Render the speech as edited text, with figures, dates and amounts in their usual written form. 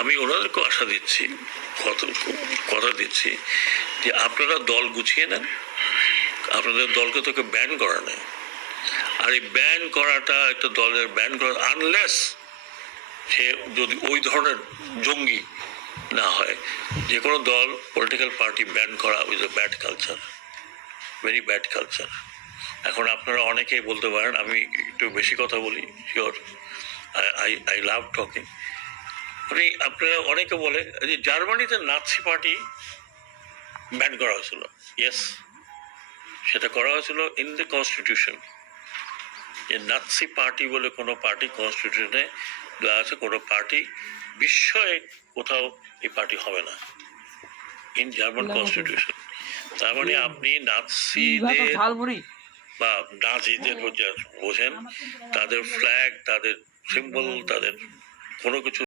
আমি ওনাদেরকে আশা দিচ্ছি, কথা দিচ্ছি যে আপনারা দল গুছিয়ে নেন। আপনাদের দলকে তোকে ব্যান করা নেই, আর এই ব্যান করাটা একটা দলের ব্যান করা, আনলেস সে যদি ওই ধরনের জঙ্গি না হয়। যে কোনো দল, পলিটিক্যাল পার্টি ব্যান করা is a bad culture, very bad culture. এখন আপনারা অনেকেই বলতে পারেন আমি একটু বেশি কথা বলি, শিওর, আই লাভ টকিং। আপনারা অনেকে বলে যে জার্মানিতে নাৎসি পার্টি ব্যান করা হয়েছিল। ইয়েস, সেটা করা হয়েছিল ইন দ্য কনস্টিটিউশন। যে নাৎসি পার্টি বলে কোনো পার্টি কনস্টিটিউশনে দেওয়া আছে, কোনো পার্টি বিস্ময়ে কোথাও এই পার্টি হবে না, ইন জার্মান কনস্টিটিউশন। তার মানে আপনি নাৎসিদের বা নাজিদের বোঝেন, তাদের ফ্ল্যাগ, তাদের সিম্বল, তাদের কোনো কিছু